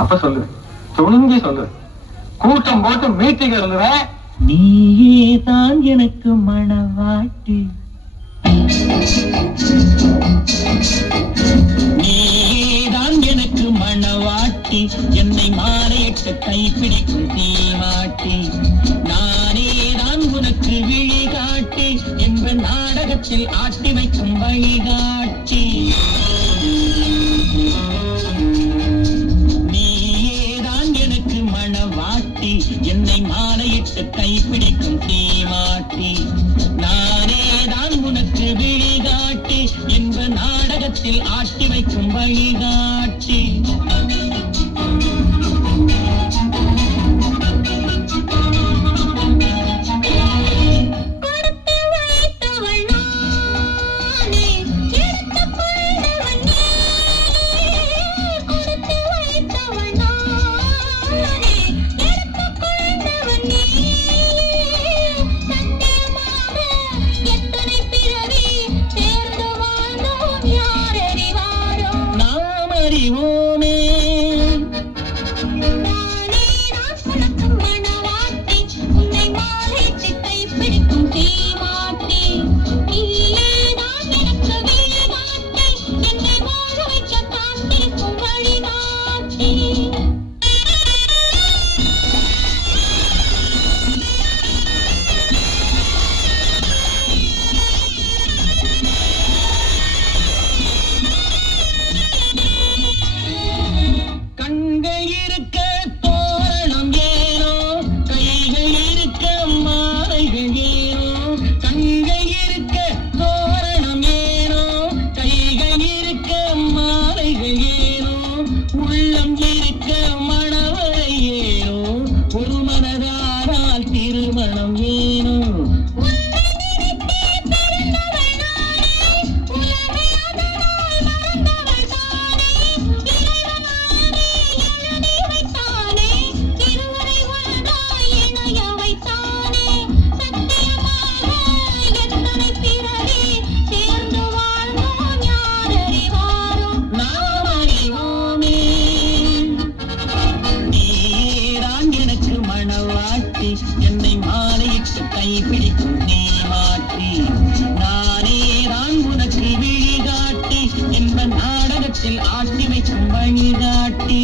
அப்ப சொல்லு, துணிஞ்சி சொல்லு. கூட்டம் போட்டு மீட்டிங் இருந்துவேன். நீயே தான் எனக்கு மணவாட்டி, நீதான் எனக்கு மணவாட்டி, என்னை மாலையிட்டு கைப்பிடிக்கும் தீமாட்டி, நானே தான் உனக்கு விழிகாட்டி, என்ற நாடகத்தில் ஆட்டி வைக்கும் வழிகாட்டி. நீயேதான் எனக்கு மணவாட்டி, என்னை மாலையிட்டு கைப்பிடிக்கும் தீமாட்டி, நானே தான் உனக்கு விழிகாட்டி, என்ற நாடகத்தில் ஆட்டி வைக்கும் வழிகாட்டி. அறிவோமே உன்னை மாலையிட்டு கைப்பிடிக்கும் தீமாட்டி, நீயேதான் எனக்கு விழிகாட்டி, என்னை வாழ வைக்க காத்திருக்கும் வழிகாட்டி. கண்கள் இருக்க தோரணம் ஏனோ, கைகள் இருக்க மாலைகள் ஏனோ, கண்கள் இருக்க தோரணம் ஏனோ, கைகள் இருக்க மாலைகள் ஏனோ, உள்ளம் இருக்க மணவரை ஏனோ, ஒரு மனதானால் திருமணம் ஏனோ. என்னை மாலையிட்டு கைப்பிடிக்கும் தீமாட்டி, நானே தான் உனக்கு விழிகாட்டி, என்ப நாடகத்தில் ஆட்டி வைக்கும் வழிகாட்டி.